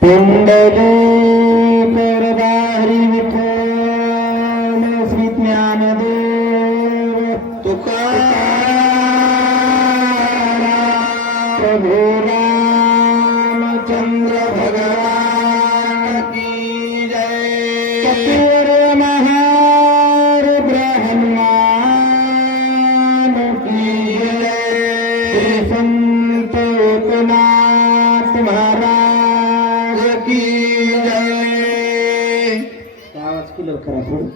पुंडली करदारी विठ्ठल श्री ज्ञानदेव तुकाराम प्रभु रामचंद्र भगवान की जय। कपिवर महार ब्रह्मण की जय। श्री संत एकनाथ महाराज की जय। आवाज किलो करा थोडं।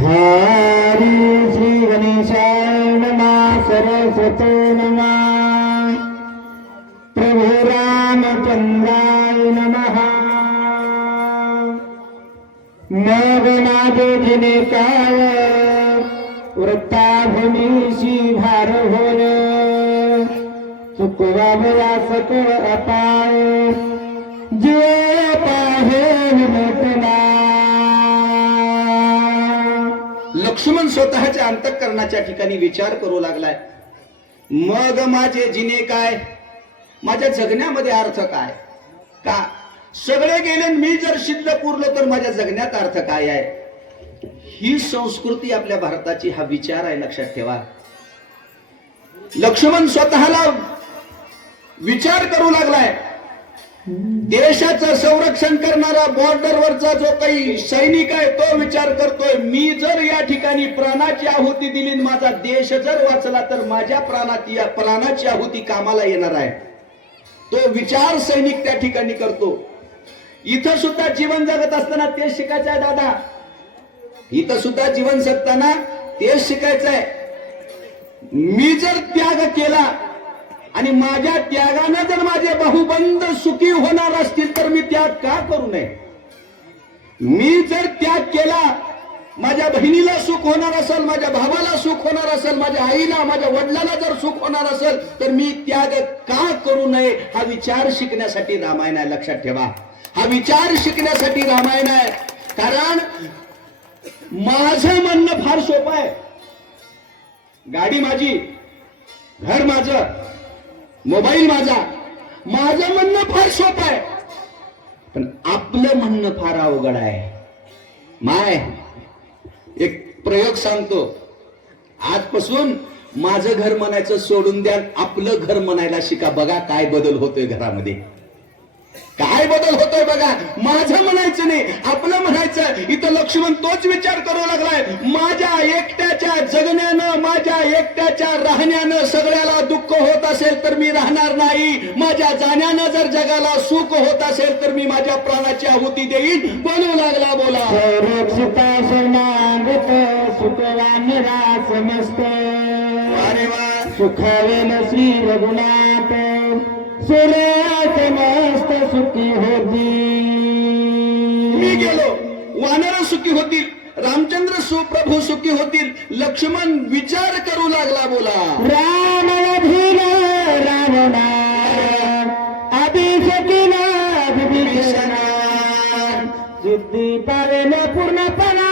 हरी श्री गणेशाय नमः सरस्वती नमः प्रभु रामचंद्राय नमः। मग माझे जिने काय वृत्ताभूमीशी भार होय चुकवावया सकळ अपाय जे पाहे विमोचना। लक्ष्मण स्वतःच्या अंतःकरणाच्या ठिकाणी विचार करू लागलाय, मग माझे जिने काय, माझ्या जगण्यामध्ये अर्थ काय, का सगळे गेले मी जर शिल्लक उरलो तर माझ्या जगण्यात अर्थ काय आहे। ही संस्कृती आपल्या भारताची, हा विचार आहे, लक्षात ठेवा। लक्ष्मण स्वतःला विचार करू लागलाय, देशाचं संरक्षण करणारा बॉर्डरवरचा जो काही सैनिक आहे तो विचार करतोय, मी जर या ठिकाणी प्राणाची आहुती दिली, माझा देश जर वाचला तर माझ्या प्राणाची आहुती कामाला येणार आहे। तो विचार सैनिक त्या ठिकाणी करतो। इथं सुद्धा जीवन जगत असताना तेच शिकायचं आहे दादा, इथं सुद्धा जीवन जगताना तेच शिकायचं आहे। मी जर त्याग केला आणि माझ्या त्यागाने जर माझे भाऊबंद सुखी होणार असतील तर मी त्याग का करू नये। मी जर त्याग केला, माझ्या बहिणीला सुख होणार असेल, माझ्या भावाला सुख होणार असेल, माझ्या आईला माझ्या वडिलांना जर सुख होणार असेल तर मी त्याग का करू नये। हा विचार शिकण्यासाठी रामायण आहे, लक्षात ठेवा। हा विचार शिकण्यासाठी रामायण आहे। कारण माझं म्हणणं फार सोपं आहे, गाडी माझी, घर माझं, मोबाईल माझा, माझं म्हणणं फार सोपं आहे, पण आपलं म्हणणं फार अवघड आहे। माय एक प्रयोग सांगतो, आजपासून माझं घर म्हणायचं सोडून द्या, आपलं घर म्हणायला शिका, बघा काय बदल होतोय घरामध्ये, काय बदल होतोय बघा। माझं म्हणायचं नाही, आपलं म्हणायचं। इथं लक्ष्मण तोच विचार करू लागलाय, माझ्या एकट्याच्या जगण्यानं, माझ्या एकट्याच्या राहण्यानं सगळ्याला दुःख होत असेल तर मी राहणार नाही। माझ्या जाण्यानं जर जगाला सुख होत असेल तर मी माझ्या प्राणाची आहुती देईन। बोलू लागला, बोला। सुरक्षिता शरणागत सुखवान रास मस्त अरे वा, सुखावेन श्री रघुनाथ सुरास मस्त सुखी होती। मी गेलो, वानर सुखी होतील, रामचंद्र सुप्रभू सुखी होतील। लक्ष्मण विचार करू लागला, बोला। राम धीर रावणा अभिषेकीना विभीषणा सिद्धी पावेल पूर्णपणा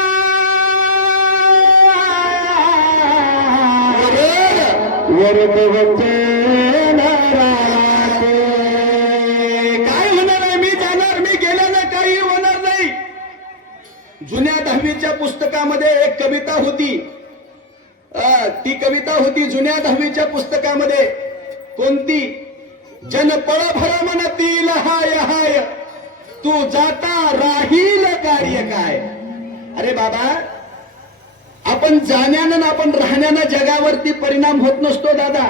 वरद वचन राते। काय होणार आहे, मी जाणार, मी गेल्यानं काही होणार नाही। जुन्या 10वीच्या पुस्तकामध्ये एक कविता होती, ती कविता होती जुन्या 10वीच्या पुस्तकामध्ये, कोणती? जन पळ भर म्हणतील हाय हाय, तू जाता राहील कार्य काय। अरे बाबा, आपण जाण्यानं आपण राहण्यानं जगावरती परिणाम होत नसतो दादा।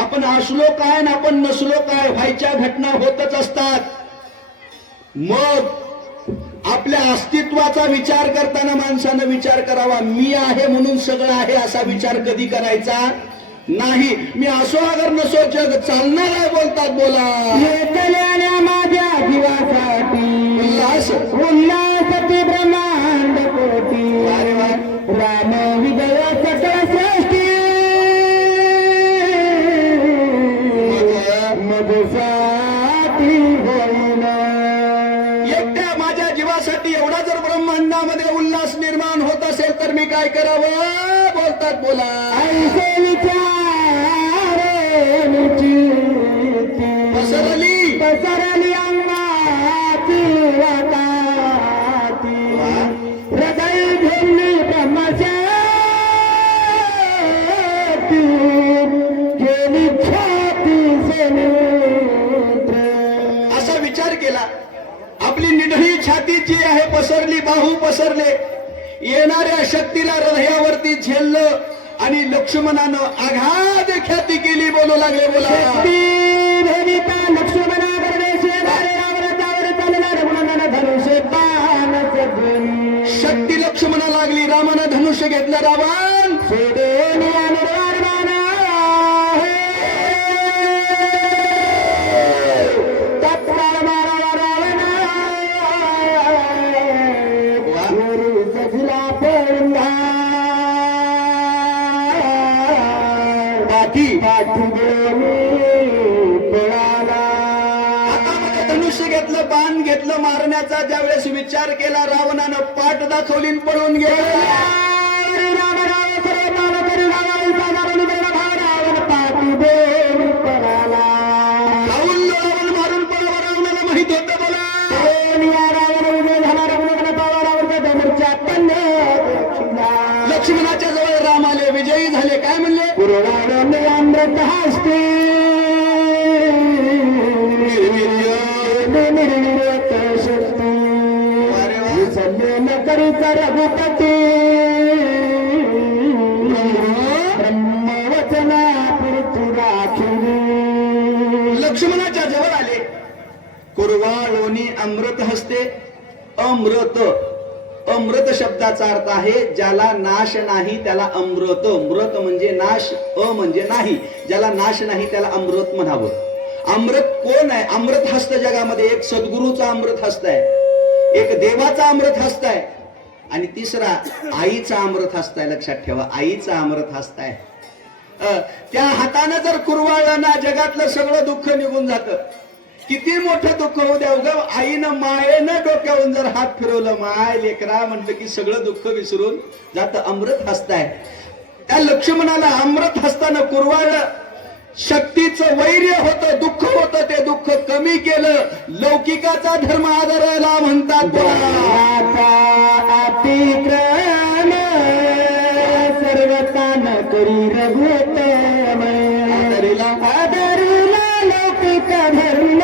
आपण असलो काय ना आपण नसलो काय, व्हायच्या घटना होतच असतात। मग आपल्या अस्तित्वाचा विचार करताना माणसानं विचार करावा, मी आहे म्हणून सगळं आहे असा विचार कधी करायचा नाही। मी असो अगर नसो जग चालणार आहे, बोलतात, बोला। कल्याण्या माझ्या जीवासाठी उल्हास उल्हासती ब्रह्मांड कोटी। अरे वा, राम विजय सकळ सृष्टी मधुसाठी होईल। एकट्या माझ्या जीवासाठी एवढा जर ब्रह्मांडामध्ये उल्हास निर्माण होत असेल तर मी काय करावं, बोलतात, बोला। ऐसे विचार पसरली पसरली अंगा वाकाती हृदय घेऊन ब्रह्मशाती गेली छाती समुद्र. असा विचार केला. आपली निढळी छाती जी आहे पसरली, बाहू पसरले, येणाऱ्या शक्तीला हृदयावरती झेललं आणि लक्ष्मणानं आघात ख्याती केली. बोलू लागले बोला. शक्ती भविता लक्ष्मणा गणेशे धारे रावणावर चालला रघुनंदन धनुष्य बाण सजून. शक्ती लक्ष्मणा लागली. रामानं धनुष्य घेतलं. रावण सोडून अनुरार बाणा तत्काळ मारावा रावणा वरी सजला पळून पाठी पाठी देवी पळाला. हातामध्ये धनुष्य घेतलं, बाण घेतलं मारण्याचा. ज्यावेळेस विचार केला रावणानं पाठ दाखवली आणि पळून गेला. रावण मारून पळावा रावणाला माहित होतं. बोला. लक्ष्मणाच्या जवळ राम आले, विजयी झाले. काय म्हणले? अमृत हस्ते निर्विरत शक्ती विसर्जन न करीत रघुपती ब्रह्मवचना पुरती राखिली. लक्ष्मणाच्या जवळ आले. कुरवाळोनी अमृत हस्ते. अमृत, अमृत शब्दाचा अर्थ आहे ज्याला नाश नाही त्याला अमृत. मृत म्हणजे नाश, म्हणजे नाही. ज्याला नाश नाही त्याला अमृत म्हणावं. अमृत कोण आहे? अमृत हस्त जगामध्ये एक सद्गुरूचा अमृत हस्त आहे, एक देवाचा अमृत हस्त आहे आणि तिसरा आईचा अमृत हस्त आहे. लक्षात ठेवा, आईचा अमृत हस्त आहे. त्या हातानं जर कुरवाळलं ना जगातलं सगळं दुःख निघून जातं. किती मोठं दुःख होऊ द्या, उगा आईनं मायेनं डोक्यावरून जर हात फिरवलं, माय लेकरा म्हटलं की सगळं दुःख विसरून जातं. अमृत हस्त आहे. त्या लक्ष्मणाला अमृत हस्तानं कुरवाळलं. शक्तीचं वैर्य होतं, दुःख होतं, ते दुःख कमी केलं. लौकिकाचा धर्म आदरायला म्हणतात. अतिक्रम सर्वतान करी रघुतम आदरिला लौकिक धर्म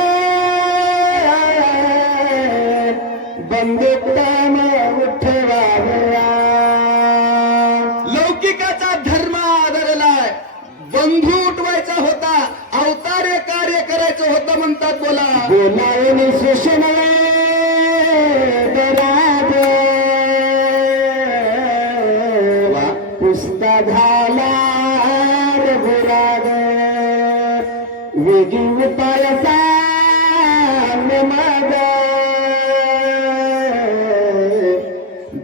बंधुत्तम उठवावया. लौकिकाचा धर्म आदरलाय. बंधू उठवायचा होता, अवतार्य कार्य करायचं होतं म्हणतात. बोला. बोलावून सुषमले दराज पुस्त झाला रघुराज वेगी उपाय सांग माझा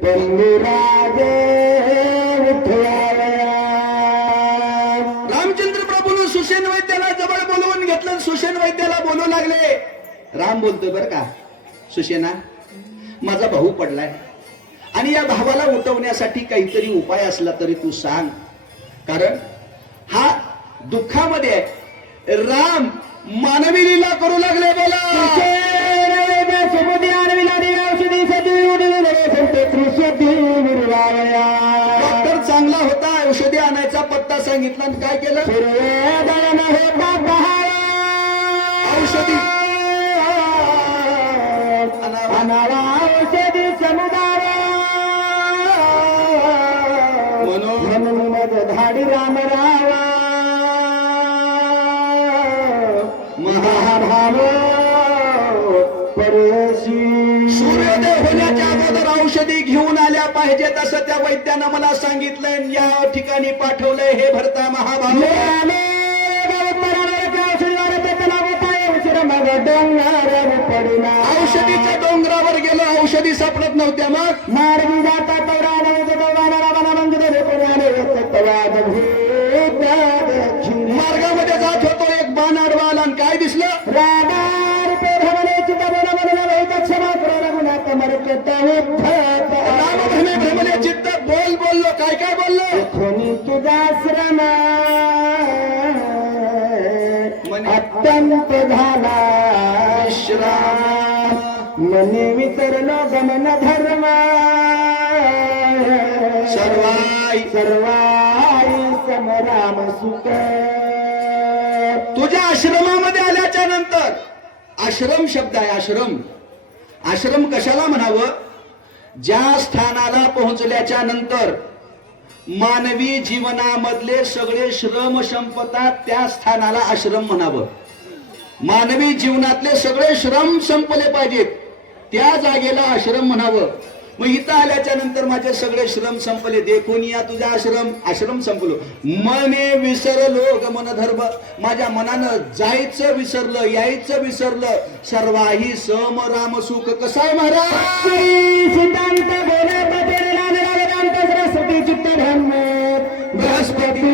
बंधुराज उठवावया. रामचंद्र प्रभूनं सुषेण वैद्याला जवळ बोलवून घेतलं. सुषेण वैद्याला बोलू लागले. राम बोलतोय बरं का. सुषेणा, माझा भाऊ पडलाय आणि या भावाला उठवण्यासाठी काहीतरी उपाय असला तरी तू सांग, कारण हा दुःखामध्ये आहे. राम मानवी लीला करू लागले. बोला. डॉक्टर चांगला होता, औषधी आणायचा पत्ता सांगितला आणि काय केलं? औषधी औषधी समुदाय म्हणून मग धाडी राम रावा महाभाव परशी. सूर्योदय होण्याच्या अगोदर औषधी घेऊन आल्या पाहिजेत असं त्या वैद्यानं मला सांगितलंय. या ठिकाणी पाठवलंय. हे भरता महाभाव, औषधीच्या डोंगरावर गेलो, औषधी सापडत नव्हत्या. मग मार्गी जाता मार्गामध्ये जात होतो, एक बाण आडवा आला आणि काय दिसलं? राम भ्रमे भ्रमले चित्त. बोल बोललो. काय काय बोललो? तुझाश्रम अत्यंत झाला विश्राम. मने विसरलो गमन धर्म सर्वाई सर्वाई समराम सुख. तुझ्या आश्रमामध्ये आल्याच्या नंतर, आश्रम शब्द आहे, आश्रम. आश्रम कशाला म्हणावं? ज्या स्थानाला पोहोचल्याच्या नंतर मानवी जीवनामधले सगळे श्रम संपतात, त्या स्थानाला आश्रम म्हणावं. मानवी जीवनातले सगळे श्रम संपले पाहिजेत, त्या जागेला आश्रम म्हणावं. मग इथं आल्याच्या नंतर माझे सगळे श्रम संपले, देखून या तुझा आश्रम. आश्रम संपलो. मने विसरलो गमन धर्म, माझ्या मनानं जायचं विसरलं, यायचं विसरलं. सर्वाही सम राम सुख. कसा आहे महाराज? सिद्धांत बोले बदल राम सरस्वती चित्त धर्म बृहस्पती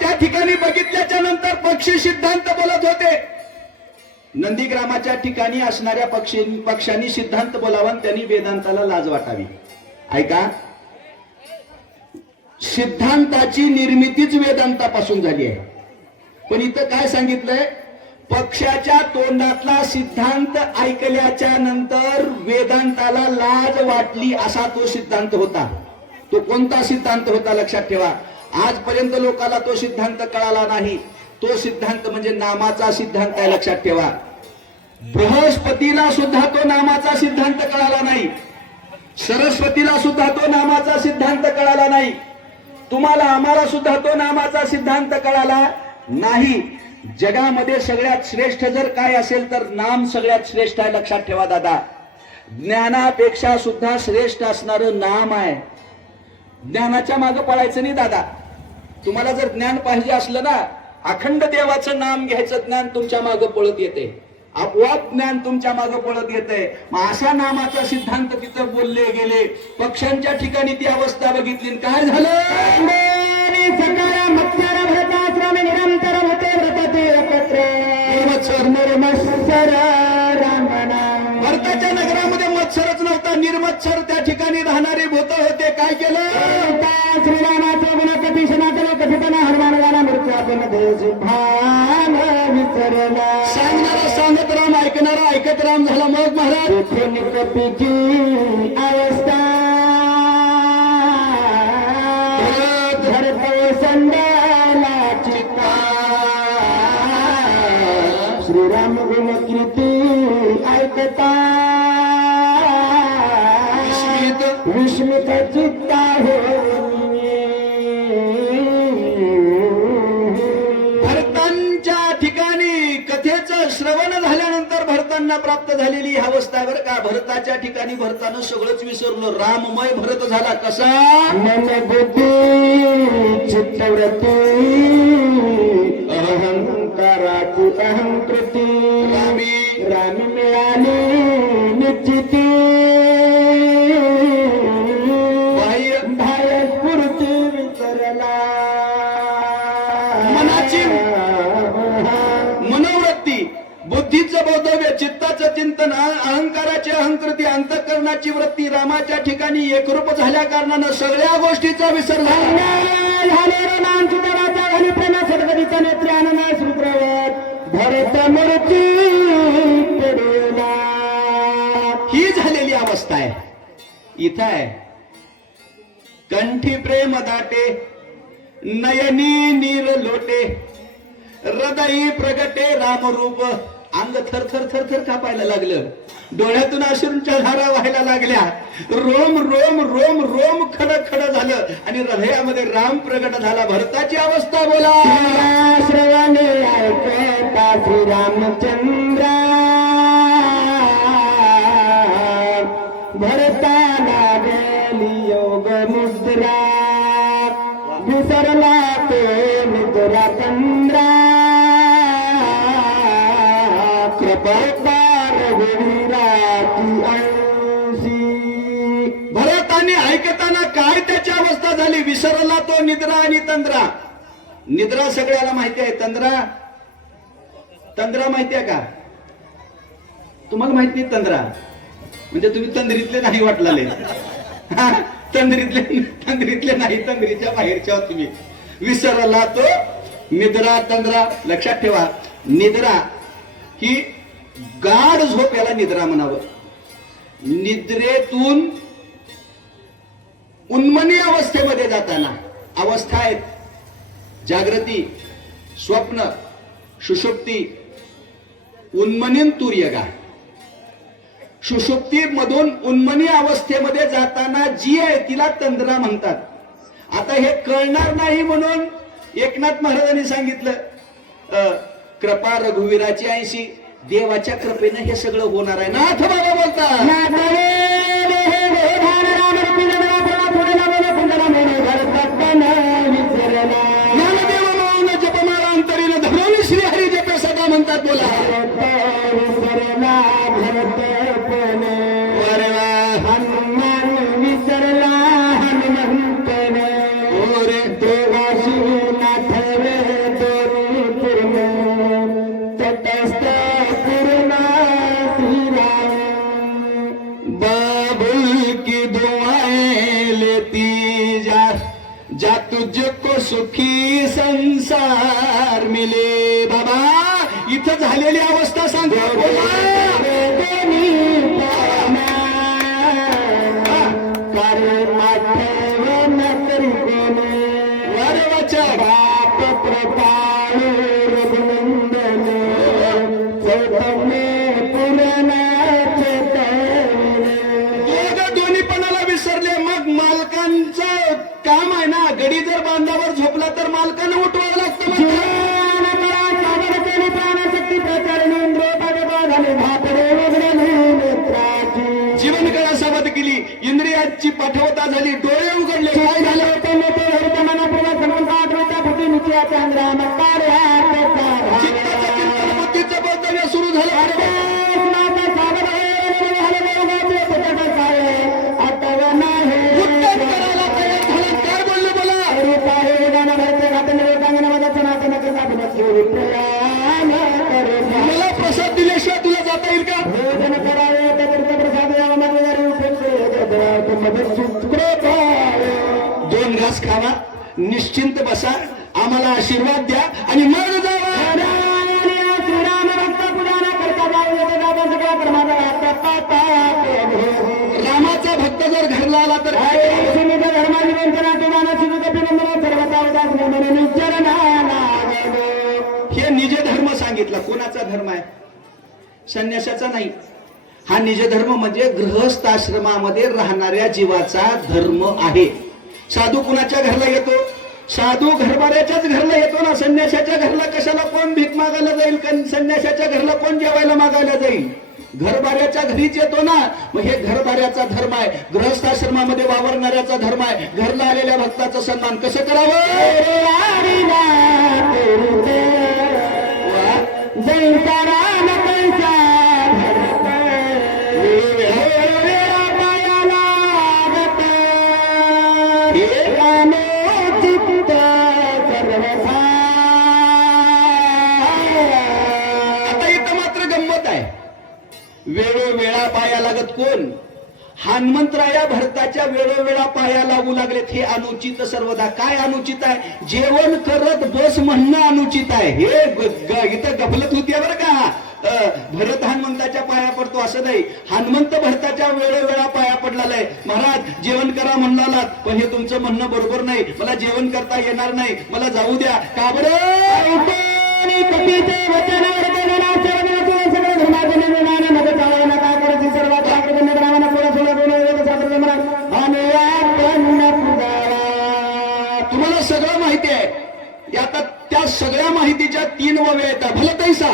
त्या ठिकाणी बघितल्याच्या नंतर पक्षी सिद्धांत बोलत होते. नंदीग्रामाच्या ठिकाणी असणाऱ्या पक्षांनी सिद्धांत बोलावा, त्यांनी वेदांताला लाज वाटावी. ऐका, सिद्धांताची निर्मितीच वेदांतापासून झाली आहे. पण इथं काय सांगितलंय? पक्षाच्या तोंडातला सिद्धांत ऐकल्याच्या नंतर वेदांताला लाज वाटली, असा तो सिद्धांत होता. तो कोणता सिद्धांत होता लक्षात ठेवा. आजपर्यंत लोकांना तो सिद्धांत कळाला नाही. तो सिद्धांत म्हणजे नामाचा सिद्धांत आहे, लक्षात ठेवा. बृहस्पतीला सुद्धा तो नामाचा सिद्धांत कळाला नाही. सरस्वतीला सुद्धा तो नामाचा सिद्धांत कळाला नाही. तुम्हाला आम्हाला सुद्धा तो नामाचा सिद्धांत कळाला नाही. जगामध्ये सगळ्यात श्रेष्ठ जर काय असेल तर नाम सगळ्यात श्रेष्ठ आहे, लक्षात ठेवा दादा. ज्ञानापेक्षा सुद्धा श्रेष्ठ असणारं नाम आहे. ज्ञानाच्या मागे पळायचं नाही दादा. तुम्हाला जर ज्ञान पाहिजे असलं ना, अखंड देवाचं नाम घ्यायचं, ज्ञान तुमच्या मागे पळत येते. आपोआप ज्ञान तुमच्या मागे पळत येते. मग अशा नामाचा सिद्धांत तिथं बोलले गेले. पक्ष्यांच्या ठिकाणी ती अवस्था बघितली. काय झालं? निरंतर होते व्रतते एकत्र निर्मत्सर रामना. भरताच्या नगरामध्ये मत्सरच नव्हता, निर्मत्सर त्या ठिकाणी राहणारे भूत होते. काय केलं? श्रीरामाचे गुण कपी सनातन कपितन हनुमानला मृत्यू आपण भान विसरला. सांगणारा सांगत राम, ऐकणारा ऐकत राम झाला. मग महाराज कपीची अवस्था संडाला चित्ता. श्रीराम गुण कीर्ती ऐकता विस्मित चित्ता हो. भरतांच्या ठिकाणी कथेचं श्रवण झाल्यानंतर भरतांना प्राप्त झालेली ही अवस्था आहे बरं का. भरताच्या ठिकाणी भरतानं सगळंच विसरलो, राममय भरत झाला. कसा? मन बुद्धी चित्तवृत्ती अहंकाराची अहंकृती राम मिळाली निश्चिती. बाह्य स्फूर्ती विसरला. मनाची मनोवृत्ती, बुद्धीचं बौद्धव्य, चित्ताचं चिंतन, अहंकाराची अहंकृती, अंतःकरणाची वृत्ती रामाच्या ठिकाणी एकरूप झाल्या कारणानं सगळ्या गोष्टीचा विसर झाला. भरत मूर्ती ही झालेली अवस्था आहे. इथं आहे कंठी प्रेम दाटे, नयनी नीर लोटे, हृदयी प्रगटे रामरूप. अंग थर थर थर थर कापायला लागलं, डोळ्यातून अश्रूंच्या धारा व्हायला लागल्या. रोम रोम रोम रोम खड खड झालं आणि हृदयामध्ये राम प्रगट झाला. भरताची अवस्था बोला. श्रवणे ऐकता श्रीरामचंद्र भरताला गेली योग मुद्रा. विसरला ते निद्रा चंद्रा. भरताने ऐकताना काय त्याची अवस्था झाली? विसरला तो निद्रा आणि तंद्रा. निद्रा सगळ्याला माहिती आहे. तंद्रा तंद्रा माहिती आहे का तुम्हाला? माहिती नाही तंद्रा म्हणजे तुम्ही तंद्रीतले नाही वाटलाले. तंद्रीतले नाही, तंद्रीच्या बाहेरच्या तुम्ही. विसरला तो निद्रा तंद्रा. लक्षात ठेवा, निद्रा ही गाढ झोप याला निद्रा म्हणावं. निद्रेतून उन्मनी अवस्थेमध्ये जाताना अवस्था आहेत जागृती, स्वप्न, सुषुप्ती, उन्मनीन तुर्यगा. सुषुप्ती मधून उन्मनी अवस्थेमध्ये जाताना जी आहे तिला तंद्रा म्हणतात. आता हे कळणार नाही म्हणून एकनाथ महाराजांनी सांगितलं कृपा रघुवीराची 80. देवाच्या कृपेने हे सगळं होणार आहे. नाथ बाबा बोलतात जपमाळांतरीनं धरून श्री हरी जपे सदा म्हणतात. बोला हनुमान विसरला हनुमंतने ओरे देवाशी नाथवे दोरी पूर्ण तटस्थ पूर्ण श्रीराम. बाबुल की दुआएं लेती जा तुझको सुखी संसार मिले. बाबा इथं झालेली अवस्था सांगतो. दोन्हीपणाला विसरले. मग मालकांचं काम आहे ना, गडी जर बांधावर झोपला तर मालकानं उठवावं लागतं. जीवन कळा सावध केली, इंद्रियांची पाठवता झाली, डोळे उघडले. काय झालं बुद्धीचं बोलताना सुरू झालं. मला प्रसाद दिल्याशिवाय तुला जाता येईल का? दोन घास खावा, निश्चिंत बसा, आम्हाला आशीर्वाद द्या आणि मग जावा. रामाचा भक्त जर घरला आला तर हे निज धर्म सांगितला. कोणाचा धर्म आहे? संन्यासाचा नाही. हा निज धर्म म्हणजे गृहस्थ आश्रमामध्ये राहणाऱ्या जीवाचा धर्म आहे. साधू कुणाच्या घरला येतो? साधू घरबाऱ्याच्याच घरला येतो ना. संन्यासाच्या घरला कशाला कोण भीक मागायला जाईल? संन्यासाच्या घरला कोण जेवायला मागायला जाईल? घरबाऱ्याच्या घरीच येतो ना. मग हे घरबाऱ्याचा धर्म आहे, गृहस्थाश्रमामध्ये वावरणाऱ्याचा धर्म आहे. घरला आलेल्या भक्ताचा सन्मान कसं करावं? आता इथं मात्र गंमत आहे. वेळोवेळा पाया लागत कोण? हनुमंतराया भरताच्या वेळोवेळा पाया लागू लागलेत. हे अनुचित सर्वदा. काय अनुचित आहे? जेवण करत बस म्हणणं अनुचित आहे. हे इथं गफलत होती बरं का. भरत हनुमंताच्या पाया पडतो असं नाही. हनुमंत भरताच्या वेळोवेळा पाया पडलेला आहे. महाराज जेवण करा म्हणलात, पण हे तुमचं म्हणणं बरोबर नाही. मला जेवण करता येणार नाही, मला जाऊ द्या. का बरं? तुम्हाला सगळं माहिती आहे. आता त्या सगळ्या माहितीच्या 3 वव्या येतात. भलं तैसा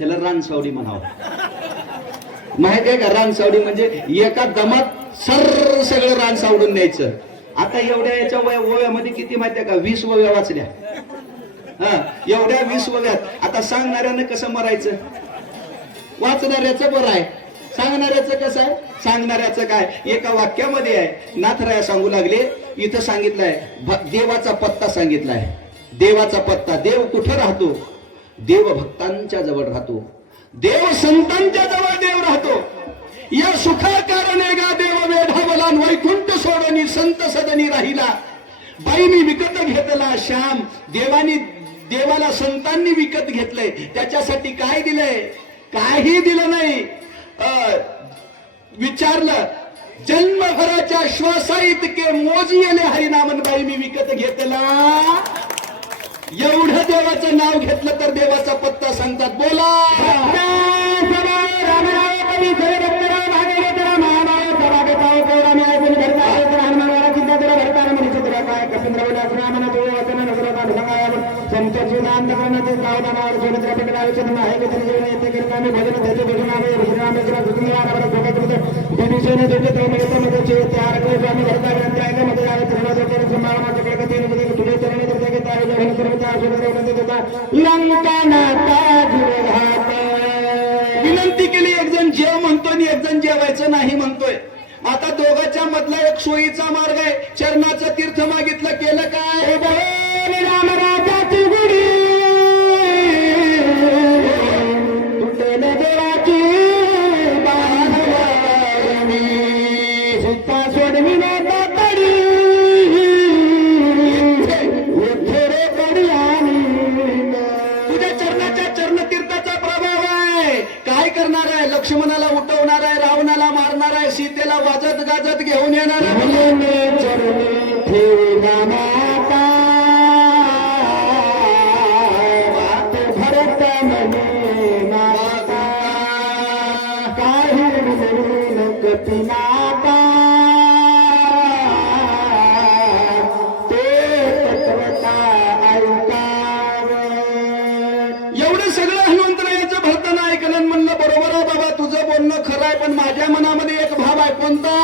त्याला रानसावडी म्हणावं. माहित आहे का रानसावडी म्हणजे एका दमात सगळं रान सावडून न्यायचं. आता एवढ्या याच्या वयामध्ये किती माहिती आहे का 20 वव्या वाचल्या. हा एवढ्या 20 वव्यात आता सांगणाऱ्यानं कसं मरायचं? वाचणाऱ्याचं बरं आहे, सांगणाऱ्याचं कसं आहे? सांगणाऱ्याचं काय एका वाक्यामध्ये आहे. नाथराया सांगू लागले इथं सांगितलंय देवाचा पत्ता सांगितलाय. देवाचा पत्ता. देव कुठं राहतो? देव भक्तांच्या जवळ राहतो. देव संतांच्या जवळ देव राहतो. या सुखा कारणे गा देव वेढावला वैकुंठ सोडणी संत सदनी राहिला. बाई मी विकत घेतला श्याम. देवाला संतांनी विकत घेतलंय. त्याच्यासाठी काय दिलंय? काही दिलं नाही. विचारलं जन्मभराच्या श्वासा इतके मोजी येले हरिनामन बाई मी विकत घेतला. एवढं देवाचं नाव घेतलं तर देवाचा पत्ता सांगतात. बोला विनंती केली. एक जण जेव म्हणतोय आणि एक जण जेवायचं नाही म्हणतोय. आता दोघांच्या मधला एक सोयीचा मार्ग आहे. चरणाचं तीर्थ मागितलं केलं काय? रामराजाची गुडी तुटेल देवाची बांधणी सीता सोडवी नका तडी रे कडी आणि तुझ्या चरणाच्या चरणतीर्थाचा प्रभाव आहे. काय करणार आहे? लक्ष्मणाला उठवणार आहे, रावणाला मारणार आहे, सीतेला वाजत गाजत घेऊन येणार आहे. एवढं सगळं हनुमंतरायाचं भरताना ऐकलं. म्हणलं बरोबर आहे बाबा तुझं बोलणं खरं आहे. पण माझ्या मनामध्ये एक भाव आहे. कोणता?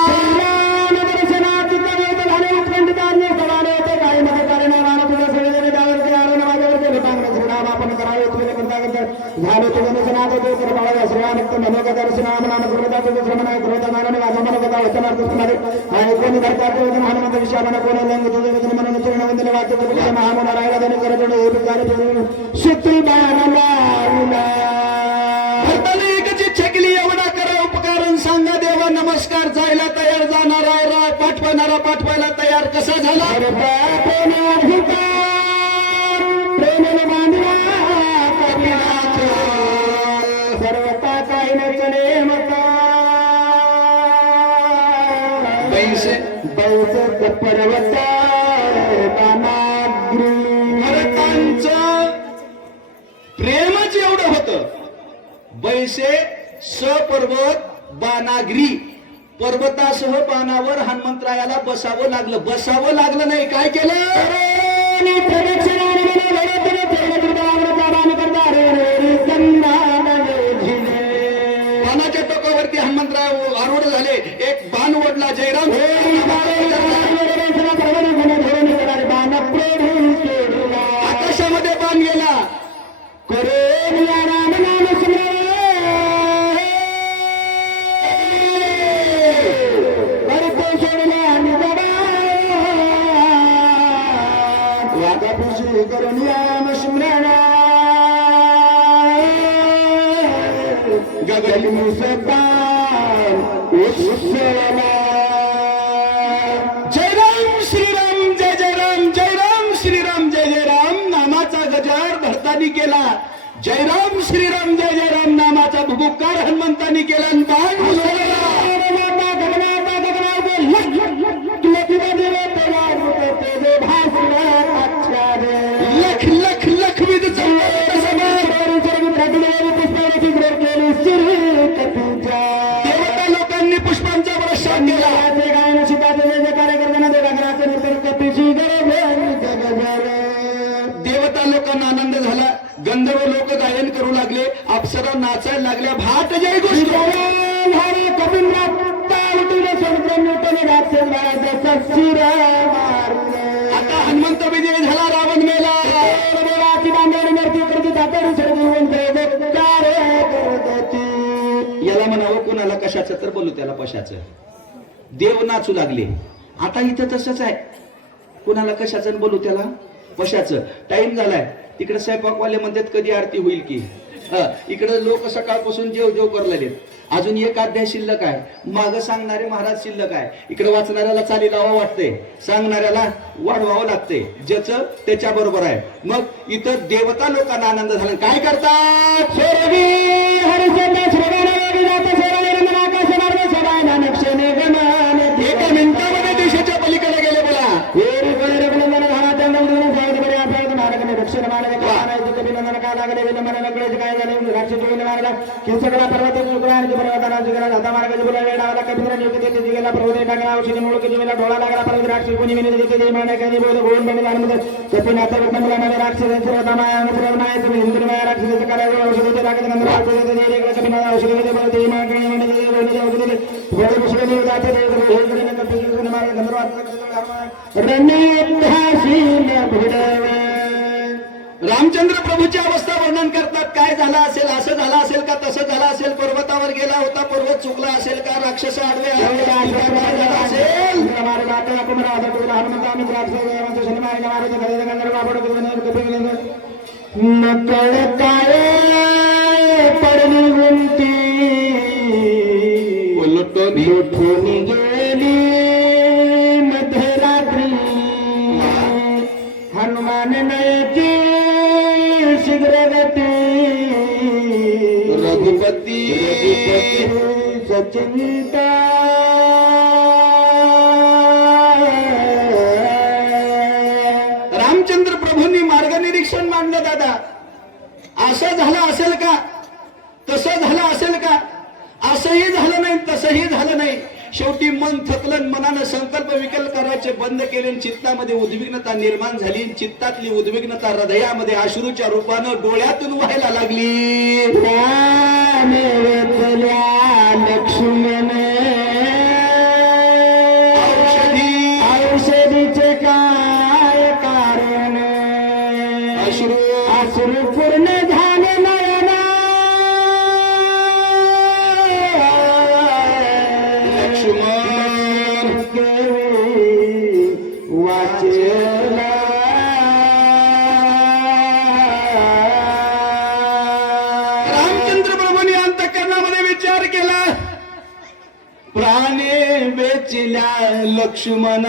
झाले तुझं नसनाथ कर बाळा श्रेयानक्त मनोगत श्रीराम नाम गुरुदा तुझं श्रमणाय गुरुदा नारायण वाचा मनोगता वचनार्थ तुम्हारे आणि कोणी भरतात हनुमंत विषयानं कोणी लंग तुझे वचन मनोन चरण वंदने वाचे तुझे महामोना रायला देणे करत हे विचार शत्रु बाणाला भरताने एकच इच्छा केली. एवढा करा उपकार सांगा देवा नमस्कार. जायला तयार जाणार आहे. पाठवणारा पाठवायला तयार. कसा झाला? प्रेमाने मानला सर्वता काही नचने मता बैसे पर्वत बाणाग्री. भरतांचं प्रेमच एवढं होतं. बैसे पर्वत बाणाग्री. पर्वतासह बाणावर हनुमंतरायाला बसावं लागलं. बसावं लागलं नाही. काय केलं? बाणाच्या टोकावरती हनुमंतराय आरूढ झाले. एक बाण ओढला. जयराम आकाशामध्ये बाण गेला. जयराम श्रीराम जय जयराम. जयराम श्रीराम जय जयराम नामाचा गजर भरतानी केला. जयराम श्रीराम जय जयराम नामाचा भुभुकार हनुमंतानी केला. लख लख लख विध देवता लोकांनी पुष्पांचा वर्षाव केला. देवता लोकांना आनंद झाला. गंधर्व लोक गायन करू लागले. आपसा अप्सरा नाचायला लागल्या भाट जय गोष्ट झाले कपिल उठले समुद्र मोठे राक्षस बाळाचा शिर मारले. आता हनुमंत विजय झाला रावण मेला. देवाची बांधणी मूर्ती करती तातडी सडवून याला म्हणावं कोणाला कशाचं तर बोलू त्याला पशाचं. देव नाचू लागले. आता इथं तसंच आहे. कोणाला कशाचं बोलू त्याला पशाचं. टाइम झालाय. तिकडे स्वयंपाकवाले म्हणतात कधी आरती होईल की. इकडे लोक सकाळपासून जेव जेव करलेले. अजून एक अध्याय शिल्लक आहे. माग सांगणारे महाराज शिल्लक आहे. इकडे वाचणाऱ्याला चाली लावावं वाटते, सांगणाऱ्याला वाढवावं लागते. ज्याचं त्याच्या बरोबर आहे. मग इथं देवता लोकांना आनंद झाला. काय करतात. एका मिनिटामध्ये देशाच्या पलीकडे गेले. रामचंद्र प्रभूची अवस्था वर्णन करतात. काय झालं असेल, असं झालं असेल का, तसं झालं असेल, पर्वतावर गेला होता, पर्वत चुकला असेल का, राक्षस आडवे असेल. नकळ काय पडली उंटी लुटून गेली मध्यरात्री. हनुमान नयची शीघ्रगती रघुपती सचिंता. रामचंद्र प्रभूंनी मार्गनिरीक्षण मांडलं. दादा असं झालं असेल का, तसं झालं असेल का, असंही झालं नाही, तसंही झालं नाही. शेवटी मन थकलं. मनानं संकल्प विकल्प करायचे बंद केले. चित्तामध्ये उद्विग्नता निर्माण झाली. चित्तातली उद्विग्नता हृदयामध्ये अश्रूच्या रूपानं डोळ्यातून व्हायला लागली. लक्ष्मण औषधीचे काय कारण. अश्रू पूर्ण झाले नयना. लक्ष्मण वाचेला रामचंद्र प्रभूंनी अंतःकरणामध्ये विचार केला. प्राणे वेचिल्या लक्ष्मण.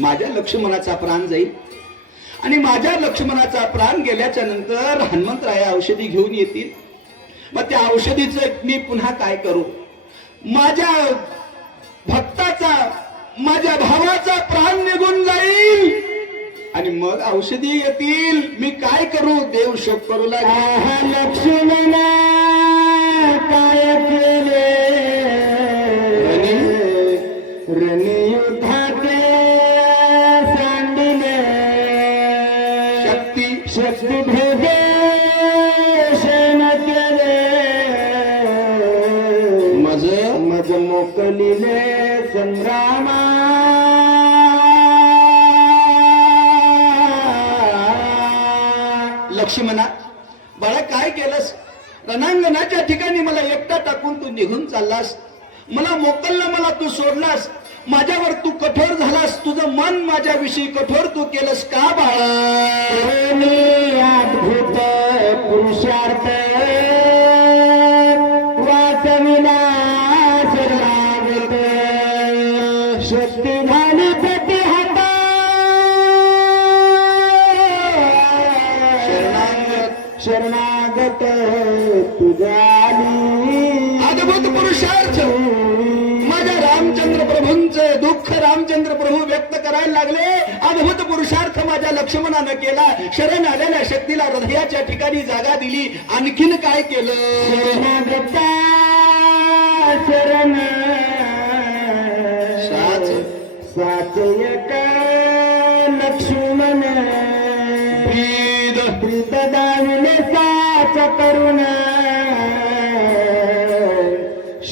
माझ्या लक्ष्मणाचा प्राण जाईल आणि माझ्या लक्ष्मणाचा प्राण गेल्याच्या नंतर हनुमंतराया औषधी घेऊन येतील. मग त्या औषधीचं मी पुन्हा काय करू. माझ्या भक्ताचा, माझ्या भावाचा प्राण निघून जाईल आणि मग औषधी येतील. मी काय करू. देव शोक करू लागला. लक्ष्मण काय केले रणयुद्धाचे सांडिले. शक्ती भेदे शयन केले. मज मोकलिले संग्रामा. लक्ष्मणा बाळा काय केलंस. रणांगणाच्या ठिकाणी मला एकटा टाकून तू निघून चाललास. मला मोकललं, मला तू सोडलास. माझ्यावर तू कठोर झालास. तुझं मन माझ्याविषयी कठोर तू केलंस का बाळा. अद्भुत पुरुषार्थ वाचविला सर्वागत. शक्ती झाली प्रतिहता. शरणागत तुझाली. अद्भुत पुरुषार्थ. माझ्या रामचंद्र प्रभूंचे दुःख रामचंद्र प्रभू व्यक्त करायला लागले. अद्भुत पुरुषार्थ माझ्या लक्ष्मणानं केला. शरण आलेल्या शक्तीला हृदयाच्या ठिकाणी जागा दिली. आणखीन काय केलं. शरणागता शरण साचयक लक्ष्मण. प्रीत दाविले साच करून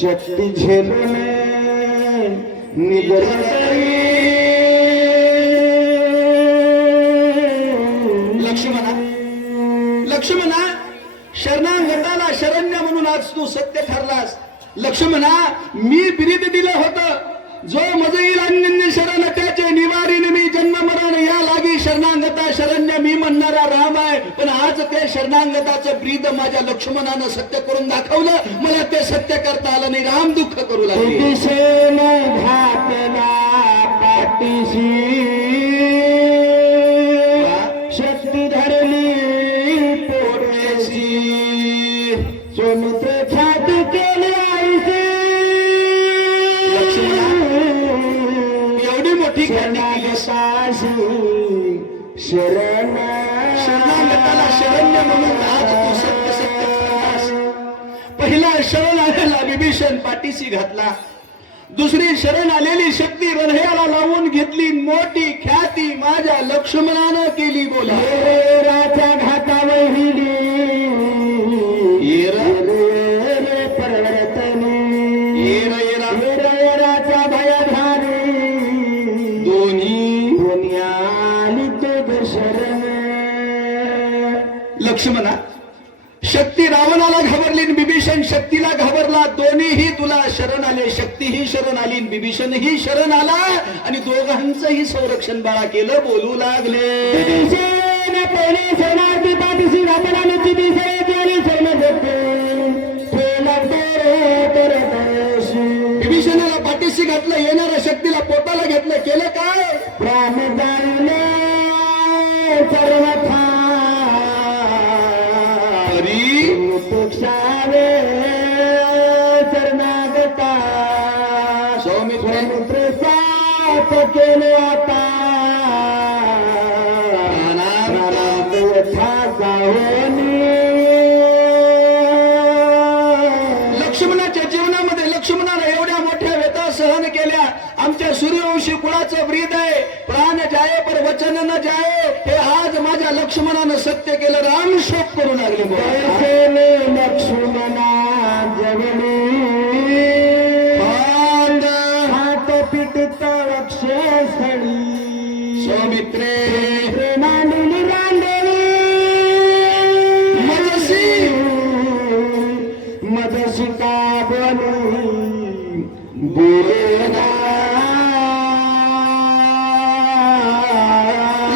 शक्ती झेलून निद्राई लक्ष्मणा शरणागताला शरण्य म्हणून आज तू सत्य ठरलास. लक्ष्मणा मी बिरीद दिलं होतं जो मज येईल अन्य शरण त्याचे निवारीन मी जन्म मरण या लागी शरणागता शरण्य मी म्हणणारा राम आहे. पण आज ते शरणागताचं ब्रीद माझ्या लक्ष्मणानं सत्य करून दाखवलं. मला ते सत्य करता आलं नाही. राम दुःख करू लागले. दिशेने घातला पाठीशी शक्ती धरली पोटाशी समुद्र छाती केली आईशी. एवढी मोठी शरणागताला शरण्य म्हणून आज तू सत्य सत्य ठरलास. पहिला शरण आलेला विभीषण पाठीशी घातला. दुसरी शरण आलेली शक्ती हृदयाला लावून घेतली. मोठी ख्याती माझ्या लक्ष्मणानं केली. बोला राजा घातावर हिली राजा भयधारी दोन्ही दुनियाली तो शरण. लक्ष्मणा शक्ती रावणाला घाबरली आणि विभीषण शक्तीला घाबरला. दोन्हीही तुला शरण आले. शक्तीही शरण आली विभीषणही शरण आला आणि दोघांचंही संरक्षण बाळा केलं. बोलू लागले पहिली सेनाती पाठीशी घातला विभीषणाला पाठीशी घातलं. येणाऱ्या शक्तीला पोटाला घेतलं. केलं काय? प्राण जाणले सर्वथा मुक्षावे शरणागता सौमित्र साथ केले आता लक्ष्मणाच्या जीवनामध्ये लक्ष्मणाला एवढ्या मोठ्या व्यथा सहन केल्या. आमच्या सूर्यवंशी कुळाचं ब्रीद आहे. प्राण जाये पर वचन न जाये. हे आज माझ्या लक्ष्मणानं सत्य केलं. राम शोक करू लागले. लक्ष्मणा जवळी हात पिटित वक्षस्थळी सौमित्रे मांडली रांडली मदशी का बोलना.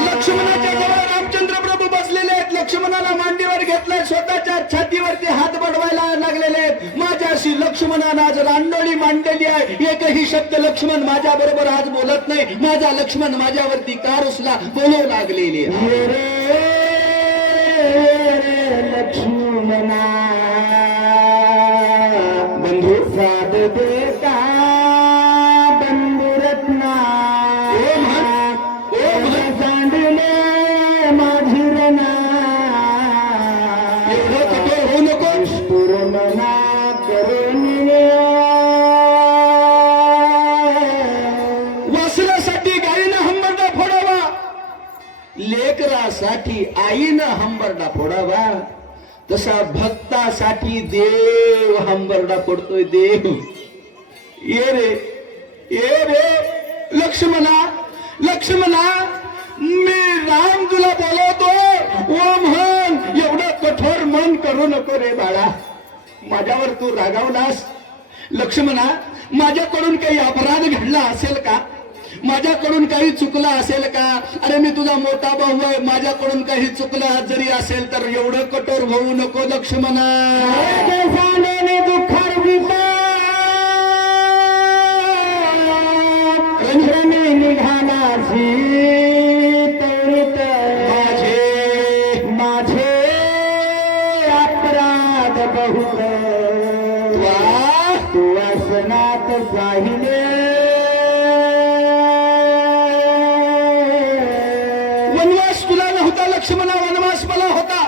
लक्ष्मणाच्या जवळ रामचंद्र प्रभू बसलेले आहेत. लक्ष्मणाला मांडीवर घेतलंय. स्वतःच्या छातीवरती हात बडवायला लागलेले आहेत. माझ्याशी लक्ष्मणानं आज रांडोळी मांडलेली आहे. एकही शब्द लक्ष्मण माझ्या बरोबर आज बोलत नाही. माझा लक्ष्मण माझ्यावरती का रुसला बोलू लागलेली लक्ष्मणा बंधू साध देता बंधुरत्ना सांडले माझी रणा होऊ नको. पूर्णना करून वासरासाठी गायीनं हंबरडा फोडावा. लेकरासाठी आईनं हंबरडा फोडावा. तसा भक्तासाठी देव हंबरडा फोडतोय. देव ये रे लक्ष्मणा लक्ष्मणा मी राम तुला बोलवतो. ओ म्हण. एवढं कठोर मन करू नको रे बाळा. माझ्यावर तू रागावलास. लक्ष्मणा माझ्याकडून काही अपराध घडला असेल का? माझ्याकडून काही चुकलं असेल का? अरे मी तुझा मोठा भाऊ आहे. माझ्याकडून काही चुकलं जरी असेल तर एवढं कठोर होऊ नको लक्ष्मणा. निघाला माझे अपराध बहुत तू असनात पाहिले. वनवास तुला नव्हता लक्ष्मणा. वनवास मला होता.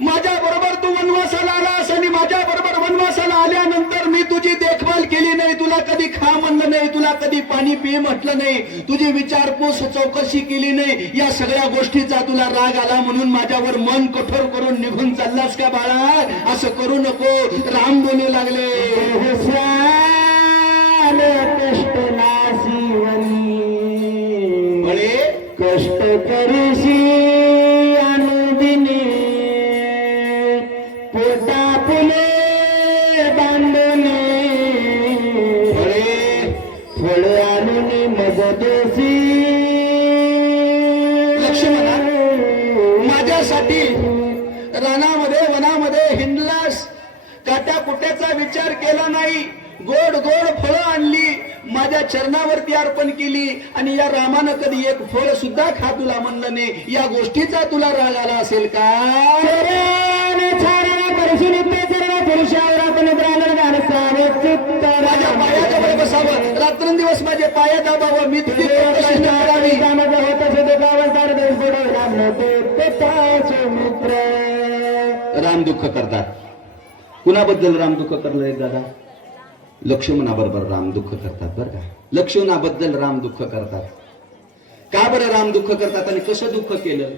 माझ्या बरोबर तू वनवासाला आलास आणि माझ्या बरोबर वनवासाला आल्यानंतर मी तुझी देखभाल केली नाही. तुला कधी खा म्हणलं नाही. तुला कधी पाणी पी म्हटलं नाही, तुझी विचारपूस चौकशी केली नाही, या सगळ्या गोष्टीचा तुला राग आला म्हणून माझ्यावर मन कठोर करून निघून चाललास का बाळा? असं करू नको. राम बोलू लागले, कष्ट नाशिवनी बळे कष्ट करीशी अनुदिनी पोटा फुले बांधणे बळे फळ आणून मग देसी लक्ष्मणा, माझ्यासाठी रानामध्ये वनामध्ये हिंडलास, काट्या कुट्याचा विचार केला नाही, गोड गोड फळं आणली, माझ्या चरणावरती अर्पण केली, आणि या रामानं कधी एक फळ सुद्धा खा तुला म्हणलं नाही. या गोष्टीचा तुला राग आला असेल का? माझ्या पायाजवळ बसावं, रात्रंदिवस माझे पाया दाबावं, मी तुझी चौकशी करावी. राम दुःख करतात. कुणाबद्दल राम दुःख करलंय दादा? लक्ष्मणाबरोबर राम दुःख करतात बरं का. लक्ष्मणाबद्दल राम दुःख करतात. का बरं राम दुःख करतात आणि कसं दुःख केलं?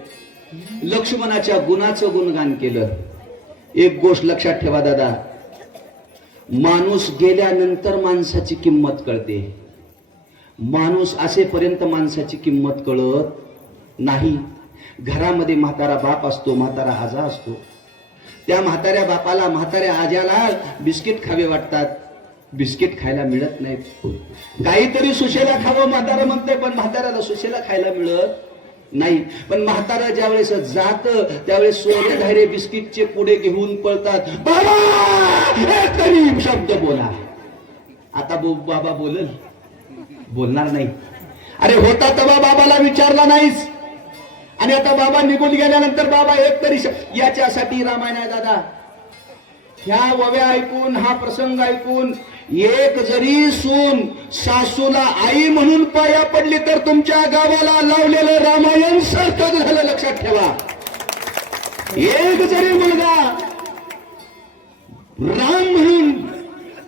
लक्ष्मणाच्या गुणाचं गुणगान केलं. एक गोष्ट लक्षात ठेवा दादा, माणूस गेल्यानंतर माणसाची किंमत कळते. माणूस असेपर्यंत माणसाची किंमत कळत नाही. घरामध्ये म्हातारा बाप असतो, म्हातारा आजा असतो. त्या म्हाताऱ्या बापाला, म्हाताऱ्या आज्याला बिस्किट खावे वाटतात, बिस्किट खायला मिळत नाहीत. काहीतरी सुशेला खावं म्हातारा म्हणतंय, पण म्हाताऱ्याला सुशेला खायला मिळत नाही. पण म्हातारा ज्यावेळेस जात त्यावेळेस सोने धायरे बिस्किटचे पुढे घेऊन पळतात. बाबा तरी शब्द बोला. आता बाबा बोलणार नाही. अरे होता तेव्हा बाबाला विचारला नाहीस, आणि आता बाबा निघून गेल्यानंतर बाबा एक तरी याच्यासाठी रामायण आहे दादा. ह्या वव्या ऐकून, हा प्रसंग ऐकून, एक जरी सून सासूला आई म्हणून पाया पडली तर तुमच्या गावाला लावलेलं रामायण सार्थक झालं. लक्षात ठेवा. एक जरी मुलगा राम म्हणून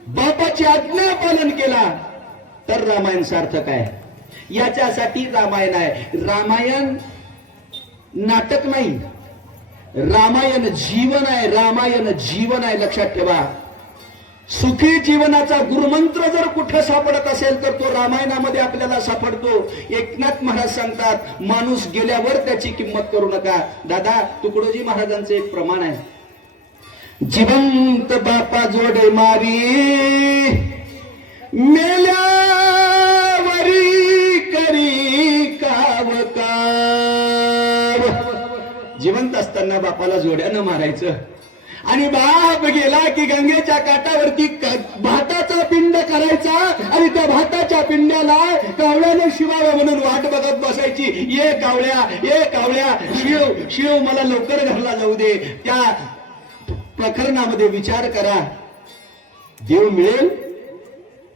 बापाची आज्ञा पालन केला तर रामायण सार्थक आहे. याच्यासाठी रामायण आहे. रामायण नाटक नाही, रामायण जीवन आहे. रामायण जीवन आहे. लक्षात ठेवा. सुखी जीवनाचा गुरुमंत्र जर कुठे सापडत असेल तर तो रामायणामध्ये आपल्याला सापडतो. एकनाथ महाराज सांगतात, माणूस गेल्यावर त्याची किंमत करू नका. दादा, तुकडोजी महाराजांचं एक प्रमाण आहे, जिवंत बापा जोडे मारी मेल्यावरी करी काव काव. जिवंत असताना बापाला जोड्यानं मारायचं, आणि बाप गेला की गंगेच्या काठावरती भाताचा पिंड करायचा, आणि त्या भाताच्या पिंड्याला कावळ्याने शिवावं म्हणून वाट बघत बसायची. ये कावळ्या शिव शिव, मला लवकर घरला जाऊ दे. त्या प्रकरणामध्ये विचार करा. देव मिळेल,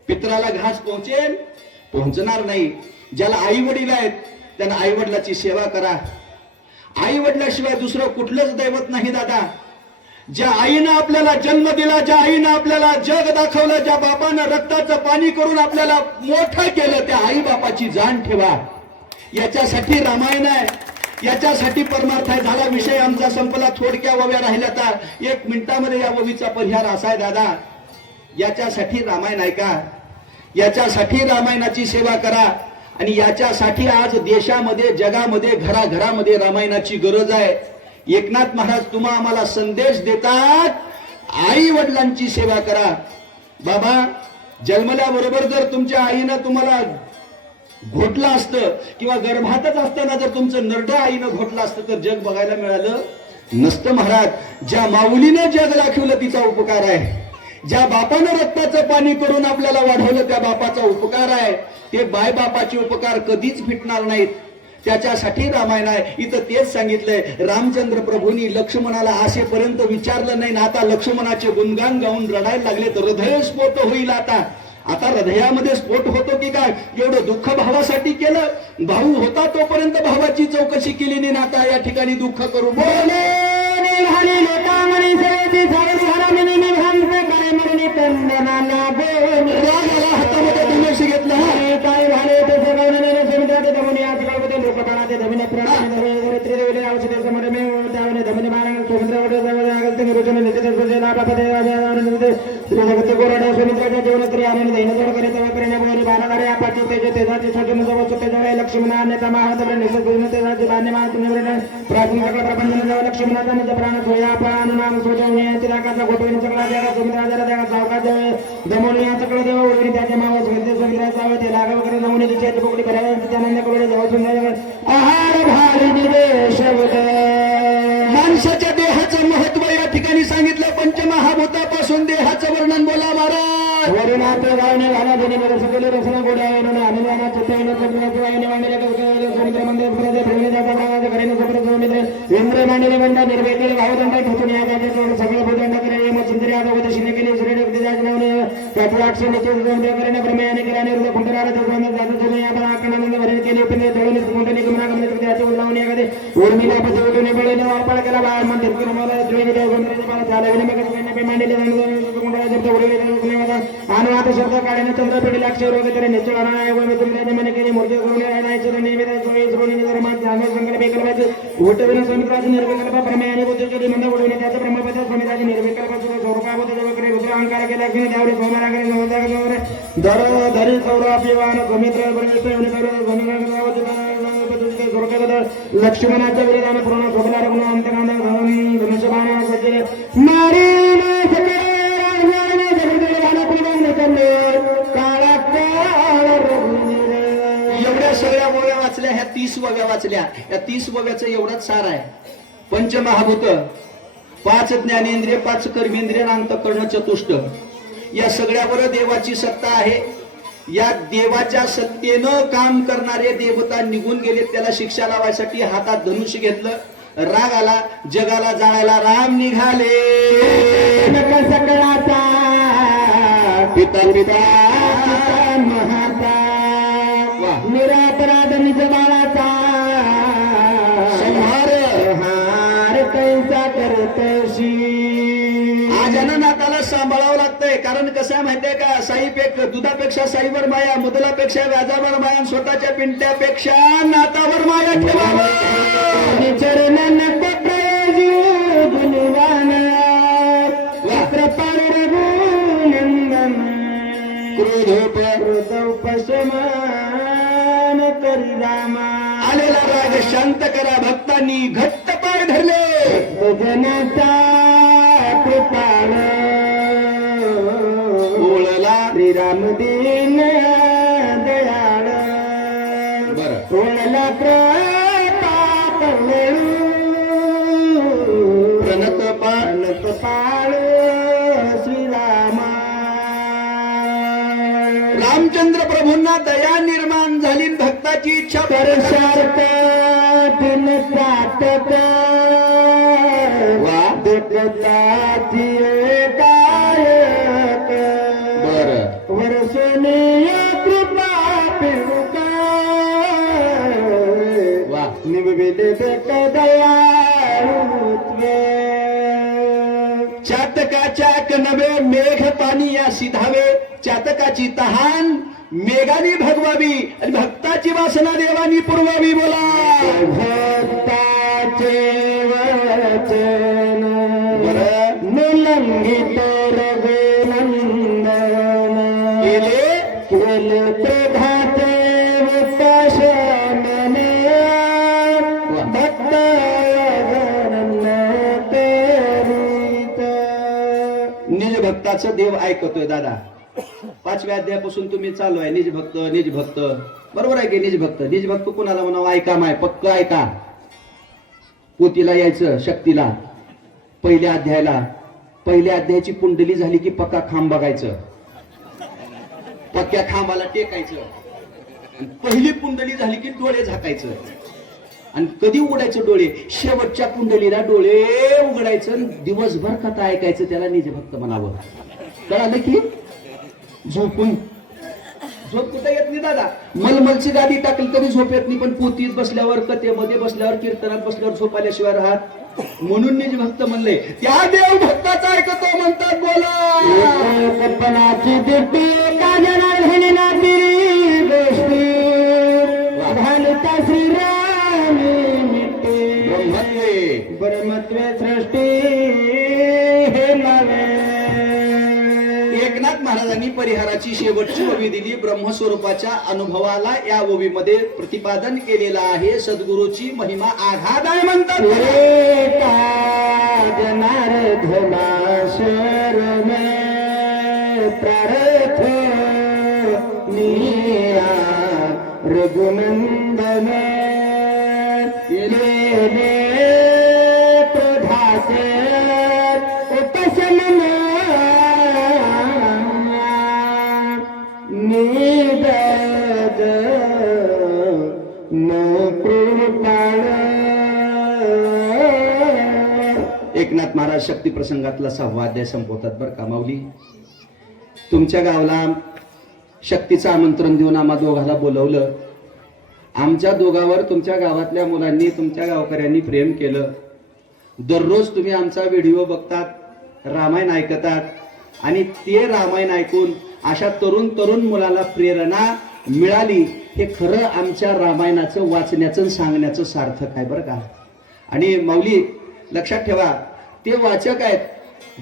पित्राला घास पोहोचणार नाही. ज्याला आई वडील आहेत त्यांना आई वडिलाची सेवा करा. आई वडिलाशिवाय दुसरं कुठलंच दैवत नाही दादा. ज्या आईनं आपल्याला जन्म दिला, ज्या आईनं आपल्याला जग दाखवलं, ज्या बापानं रक्ताचं पाणी करून आपल्याला मोठं केलं, त्या आई बापाची जाण ठेवा. याच्यासाठी रामायण आहे, याच्यासाठी परमार्थ आहे. झाला विषय आमचा संपला. थोडक्या वव्या राहिल्या. तर 1 मिनिटामध्ये या ववीचा परिहार असा आहे दादा. याच्यासाठी रामायण आहे का? याच्यासाठी रामायणाची सेवा करा. आणि याच्यासाठी आज देशामध्ये, जगामध्ये, घराघरामध्ये रामायणाची गरज आहे. एकनाथ महाराज तुम्हा आम्हाला संदेश देतात, आई वडिलांची सेवा करा. बाबा, जन्मल्याबरोबर जर तुमच्या आईनं तुम्हाला घोटलं असतं, किंवा गर्भातच असताना जर तुमचं नरडं आईनं घोटलं असतं तर जग बघायला मिळालं नसतं. महाराज, ज्या माऊलीनं जग राखवलं तिचा उपकार आहे. ज्या बापानं रक्ताचं पाणी करून आपल्याला वाढवलं त्या बापाचा उपकार आहे. ते बाय बापाचे उपकार कधीच फिटणार नाहीत. त्याच्यासाठी रामायण आहे. इथं तेच सांगितलंय, रामचंद्र प्रभूंनी लक्ष्मणाला असेपर्यंत विचारलं नाही, आता लक्ष्मणाचे गुणगान गाऊन रडायला लागले तर हृदय स्फोट होईल. आता हृदयामध्ये स्फोट होतो की काय? एवढं दुःख भावासाठी केलं. भाऊ होता तोपर्यंत भावाची चौकशी केली नाही, आता या ठिकाणी दुःख करू बोले हातामध्ये धनुष्य घेतलं. श्री जगत गोराडा सुमित्राच्या जीवनत्री आनंद दैनजोड करे तव करण्या बोरी बाणाधारे आपाची तेज तेजाची छोटी नजव सुते जवळ लक्ष्मण अन्यता महातबरे निसर्ग तेजाची बाण्य महातुनिवरण प्राचीन सकळ प्रपंच जवळ लक्ष्मणाचा निज प्राण सोया प्राण नाम सोजवणे तिलाकाचा गोटविन सकळा देगा सुमित्राच्या देगा सावका जवळ दमोनी या सकळ देव उरी त्याचे मावस गंधे सगळ्या जावे ते लागा वगैरे नमुने तिचे पोकडी भरावे त्यानंद कवळे जवळ सुंदर आहार भारी निदेश माणसाच्या देहाचं महत्व या ठिकाणी सांगितलं. पंचमहाभूतापासून देहाचं वर्णन बोला महाराज. वरुणात गावने घाला देणे मध्ये सकले रचना गोड्या येणं अनुदाना चित्तायन सगळ्याचे वायने मांडले कसं समुद्र मंदिर प्रदे भूमी जाता गावाच्या घरेने समुद्र समुद्र इंद्र मांडले बंडा निर्वेदले भावदंड ठेचून या जागे सगळे भूदंड करे मग चिंतरी आता होते शिने केले सूर्य डगते जाग नावने त्याचे 800 निश्चित गंध करे ब्रह्मयाने केला निर्द खुंटराला जगवण जात तुम्ही या आकंदानंद भरण केले पण जवळ कुंडली गमना गमन करते त्याचे उल्लावणे एखादे उर्मिला पदवडूने बळीने वारपाळ केला बाळ मंदिर किंवा मला द्वेष देव गंधरे मला झाला विनम्र कसं मांडले कुंडला जब उडले आणि आता शब्द काढणे चंद्र पेढीला अक्षर वगैरे निश्चय आहे व मित्राने मन केले मूर्ती करून आणायचे नैवेद्य सोयी सोडून धर्मात ध्यान संकल्प एकल्पाचे घोटविन समुद्राचे निर्विकल्प प्रमेयाने बुद्धी केली मंद उडविणे त्याचं ब्रह्मपद समिताचे निर्विकल्प स्वरूपाबोध जवकडे रुद्र अहंकार केला की त्यावर सोमारा केले नवदागवर दर धरी सौरापिवान समित्र लक्ष्मणाच्या विरोधाने पूर्ण शोभला रघुन अंतकांड धनुष्यबाण सज्जले मारी एवढ्या सगळ्या ओव्या वाचल्या, ह्या 30 ओव्या वाचल्या. या 30 ओव्याचं एवढंच सार आहे. पंचमहाभूत, 5 ज्ञानेंद्रिय, 5 कर्मेंद्रिय, अंतःकरण चतुष्ट, या सगळ्यावर देवाची सत्ता आहे. या देवाच्या सत्तेनं काम करणारे देवता निघून गेले. त्याला शिक्षा लावायसाठी हातात धनुष्य घेतलं. राग आला, जगाला जाळायला राम निघाले. सकळाचा पिता पिता महाता निरापराध निज बाळाचा संहार हार कैसा करतशी. आज नाताला सांभाळावं लागतंय. कारण कसं आहे माहितीये का, साईपेक्षा दुधापेक्षा साईवर माया, मुदलापेक्षा व्याजावर माया, स्वतःच्या पिंट्यापेक्षा नातावर माया ठेवावं. चरण नको प्रयोजी गुणवान कृपाळू रघुनंदन क्रोधोपशमान करी रामा. आलेला राग शांत करा. भक्तांनी घट्ट पाय धरले. जनाचा कृपाळ ओळला श्रीराम दीन दयाळ. बरं, ओळला प्रताप प्रणत प्रणत पाळ श्रीरामा. रामचंद्र प्रभूंना दया निर्माण झाली. भक्ताची इच्छा परशार्थ दिन प्राप्त वादकताची गायक. बरं, वर्षणीय कृपा पिळुका वा, निवेदित दयाळुत्वे. चातकाच्या नवे मेघ पाणी या सिधावे. चातकाची तहान मेघानी भगवावी आणि भक्ताची वासना देवानी पुरवावी. बोला भक्ताचे वचन निलंगित रघुनंदन केले केले प्रभाते उपशमने भक्त तेरीत. निज भक्ताचं देव ऐकतोय. दादा 5व्या अध्यायापासून तुम्ही चालू आहे. निज भक्त, निज भक्त, बरोबर आहे की? निज भक्त, निज भक्त कुणाला म्हणावं? ऐका माय, पक्क ऐका. पोतीला यायचं शक्तीला. पहिल्या अध्यायाची कुंडली झाली की पक्का खांब बघायचं. पक्क्या खांबाला टेकायचं. पहिली कुंडली झाली की डोळे झाकायचं. आणि कधी उघडायचं डोळे? शेवटच्या कुंडलीला डोळे उघडायचं. दिवसभर कथा ऐकायचं. त्याला निज भक्त म्हणावं. कळालं की? झोप कुठे येत नाही दादा. मलमलची गादी टाकली तरी झोप येत नाही. पण पोतीत बसल्यावर, कथेमध्ये बसल्यावर, कीर्तनात बसल्यावर झोप आल्याशिवाय राहत. म्हणून निज भक्त म्हणले. त्या देव भक्ताचा ऐकतो म्हणतात. बोला कल्पनाची दिप्ती काजना घेणीना तिरी गोष्टी घालता श्रीरामी मिट्टी. ब्रह्मत्वे ब्रह्मत्वे सृष्टी हे नवे एकनाथ महाराजांनी परिहाराची शेवटची ओवी दिली. ब्रह्मस्वरूपाच्या अनुभवाला या ओवीमध्ये प्रतिपादन केलेलं आहे. सद्गुरूची महिमा आघात आहे म्हणतात. जनार्दनाशर प्रार्थ नीया रघुनंदन लेने प्रभाते उपशमन निदद न कृपाळ. एकनाथ महाराज शक्ती प्रसंगातला 6वा अध्याय संपवतात बरं का. माऊली, तुमच्या गावाला शक्तीचं आमंत्रण देऊन आम्हा दोघाला बोलवलं. आमच्या दोघावर तुमच्या गावातल्या मुलांनी, तुमच्या गावकऱ्यांनी प्रेम केलं. दररोज तुम्ही आमचा व्हिडिओ बघतात, रामायण ऐकतात आणि ते रामायण ऐकून अशा तरुण मुलाला प्रेरणा मिळाली. हे खरं आमच्या रामायणाचं वाचण्याचं सांगण्याचं सार्थक आहे बरं का. आणि माऊली लक्षात ठेवा, ते वाचक आहेत,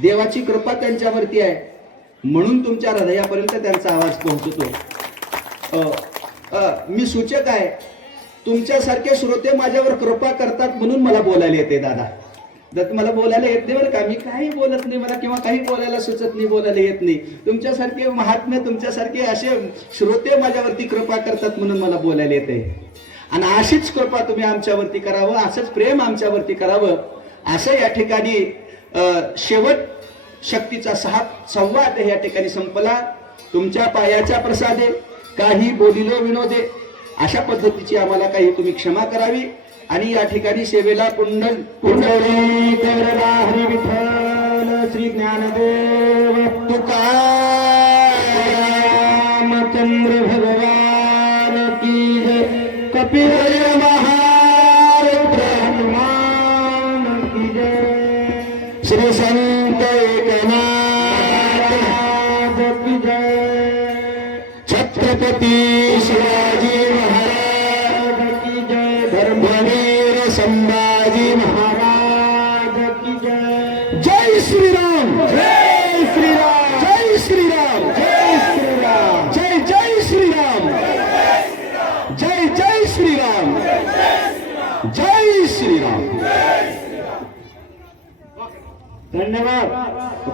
देवाची कृपा त्यांच्यावरती आहे म्हणून तुमच्या हृदयापर्यंत त्यांचा आवाज पोहोचतो. मी सूचक आहे, तुमच्यासारखे श्रोते माझ्यावर कृपा करतात म्हणून मला बोलायला येते. दादा मला बोलायला येत नाही बरं का. मी काही बोलत नाही, मला किंवा काही बोलायला सुचत नाही, बोलायला येत नाही. तुमच्यासारखे महात्मे, तुमच्यासारखे असे श्रोते माझ्यावरती कृपा करतात म्हणून मला बोलायला येते. आणि अशीच कृपा तुम्ही आमच्यावरती करावं, असंच प्रेम आमच्यावरती करावं, असं या ठिकाणी शेवट शक्तीचा 6वा अध्याय या ठिकाणी संपला. तुमच्या पायाच्या प्रसादे काही बोलिलो विनोदे, अशा पद्धतीची आम्हाला काही तुम्ही क्षमा करावी. आणि या ठिकाणी सेवेला पुंडलीकर हरी विठ्ठल श्री ज्ञानदेव तुकारामचंद्र भगवान की जय. कपिल महारुद्र हनुमान की जय. श्री संत एकनाथ की जय. छत्रपती शिवाजी महाराज की जय. धर्मवीर संभाजी महाराज की जय. जय श्रीराम, जय श्रीराम, जय श्रीराम, जय श्रीराम, जय जय श्रीराम, जय जय श्रीराम, जय श्रीराम. धन्यवाद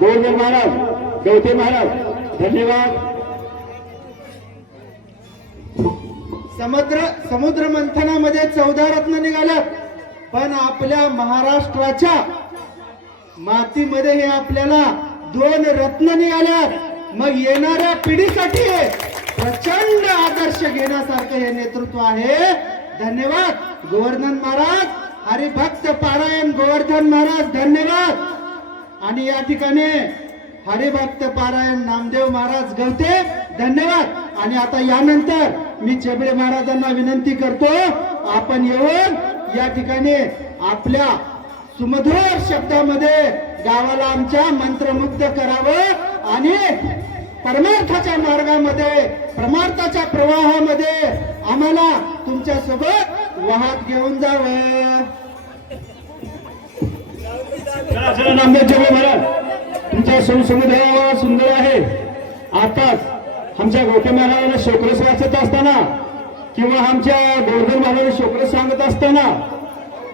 गोविंद महाराज, गवते महाराज, धन्यवाद. समुद्र मंथनामध्ये 14 रत्न निघाल्यात, पण आपल्या महाराष्ट्राच्या मातीमध्ये हे आपल्याला 2 रत्न निघाल्यात. मग येणाऱ्या पिढीसाठी प्रचंड आदर्श घेण्यासारखं हे नेतृत्व आहे. धन्यवाद गोवर्धन महाराज, हरिभक्त पारायण गोवर्धन महाराज, धन्यवाद. आणि या ठिकाणी हरिभक्त पारायण नामदेव महाराज गवते, धन्यवाद. आणि आता यानंतर मी चेबडे महाराजांना विनंती करतो, आपण येऊन या ठिकाणी आपल्या सुमधुर शब्दामध्ये गावाला आमच्या मंत्रमुग्ध करावं आणि परमार्थाच्या मार्गामध्ये, परमार्थाच्या प्रवाहामध्ये आम्हाला तुमच्या सोबत वाहत घेऊन जावं. नामदेव चेबडे महाराज, तुमच्या सुसमुद्र सुंदर आहे. आताच आमच्या गोटे महाराजांना शोकरस वाचत असताना किंवा आमच्या गोवर्धन महाराजांना शोकरस सांगत असताना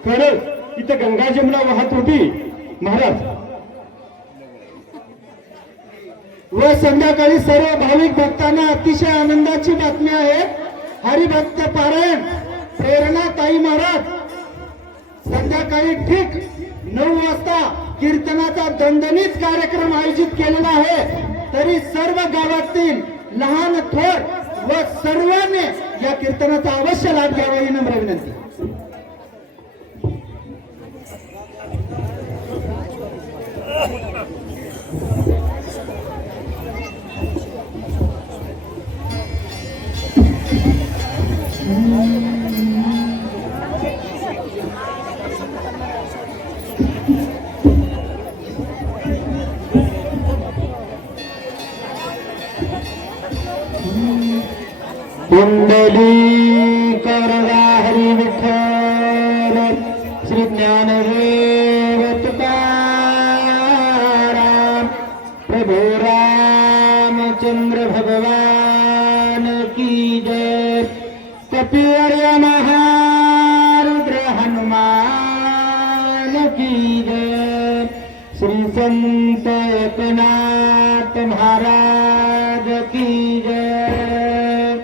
खरंच इथं गंगा जमुना वाहत होती महाराज. व संध्याकाळी सर्व भाविक भक्तांना अतिशय आनंदाची बातमी आहे. हरिभक्त पारायण प्रेरणा ताई महाराज संध्याकाळी ठीक 9 वाजता कीर्तनाचा दणदणीत कार्यक्रम आयोजित केलेला आहे. तरी सर्व गावातील लहान थोर व सर्वांनी या कीर्तनाचा अवश्य लाभ घ्यावा ही नम्र विनंती. पुंडलीकर हरी विठ्ठल श्री ज्ञानदेव तुकाराम प्रभु राम रामचंद्र भगवान की जय। कपिवर्य महारुद्र हनुमान की जय। श्री संत एकनाथ महाराज की जय।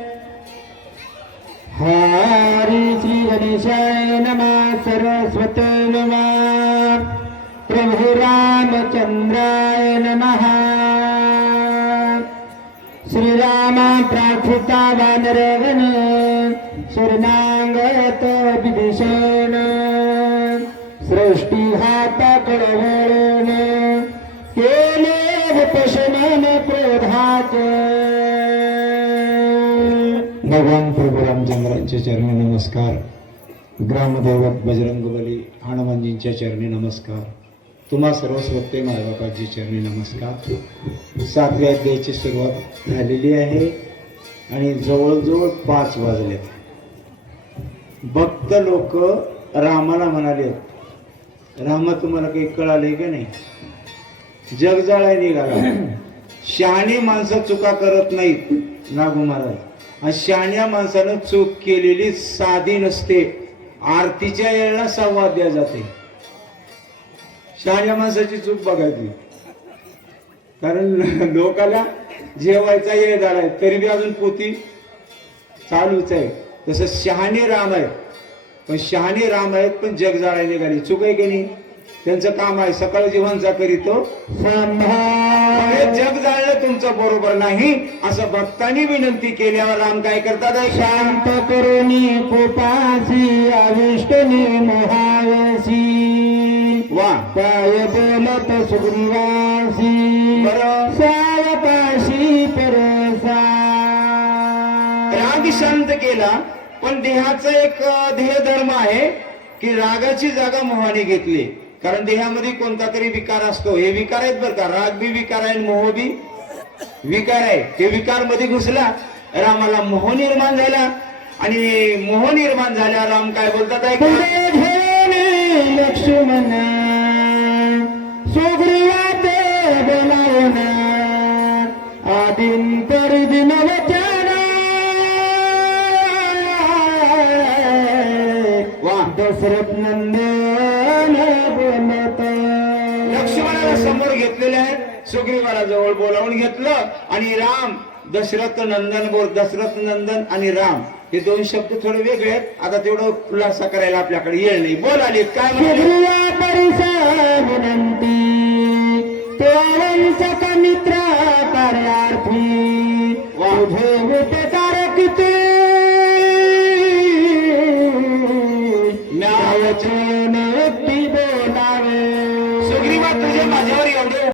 हरि श्री गणेशाय नमः। सरस्वती नमः। प्रभु रामचंद्राय नमः। श्रीराम प्रार्थिता वानरगण शरणागत विभीषण। सृष्टी हाता कळवळून केले विपशमन क्रोधाचे। भगवान प्रभू रामचंद्रांच्या चरणी नमस्कार. ग्रामदैवत बजरंगबली हनुमानजींच्या चरणी नमस्कार. तुम्हा सर्व स्वते मायबापाची चरणी नमस्कार. 7व्या अध्यायाची सुरुवात झालेली आहे आणि जवळजवळ 5 वाजले. भक्त लोक रामाला म्हणाले, रामा तुम्हाला काही कळाले का नाही? जग जाळाय निघाला. शहाणी माणसं चुका करत नाहीत नागू महाराज. आणि शहाण्या माणसानं चूक केलेली साधी नसते, आरतीच्या वेळेला संवाद द्या जाते. शहाण्या माणसाची चूक बघायची, कारण लोकाला जेवायचा वेळ झालाय तरी बी अजून पोती चालूच आहे. तसं शहाणे राम आहे, पण शहाणे राम आहेत पण जग जाळाय निघाली. चूक आहे की नाही? त्यांचं काम आहे सकाळ जीवनचा करीतो जग जाळलं तुमचं बरोबर नाही असं भक्तांनी विनंती केल्यावर राम काय करतात? शांत करुणी कोपासी अविष्टनी मोहायसी। वा काय बोलत सुग्रीवासी बरं. सावकाशी परसा। राग शांत केला, पण देहाचा एक ध्येय धर्म आहे की रागाची जागा मोहाने घेतली. कारण देहामध्ये कोणता तरी विकार असतो. हे विकार आहेत बरं का. राग बी विकार आहे, मोह बी विकार आहे. हे विकार मध्ये घुसला, रामाला मोह निर्माण झाला. आणि मोह निर्माण झाल्या राम काय बोलतात आहे? लक्ष्मण सुग्रीवाते बोलावून आदिंतर दिनवचन। वा दशरथ नंदन बोलत। लक्ष्मणाला समोर घेतलेले आहे, सुग्रीवाला जवळ बोलावून घेतलं. आणि राम दशरथ नंदन बोल. दशरथ नंदन आणि राम हे 2 शब्द थोडे वेगळे आहेत. आता तेवढं खुलासा करायला आपल्याकडे येळ नाही. बोल आले काय सुग्रीवा परिसा विनंती तेवंसक मित्र कार्यार्थी तुझे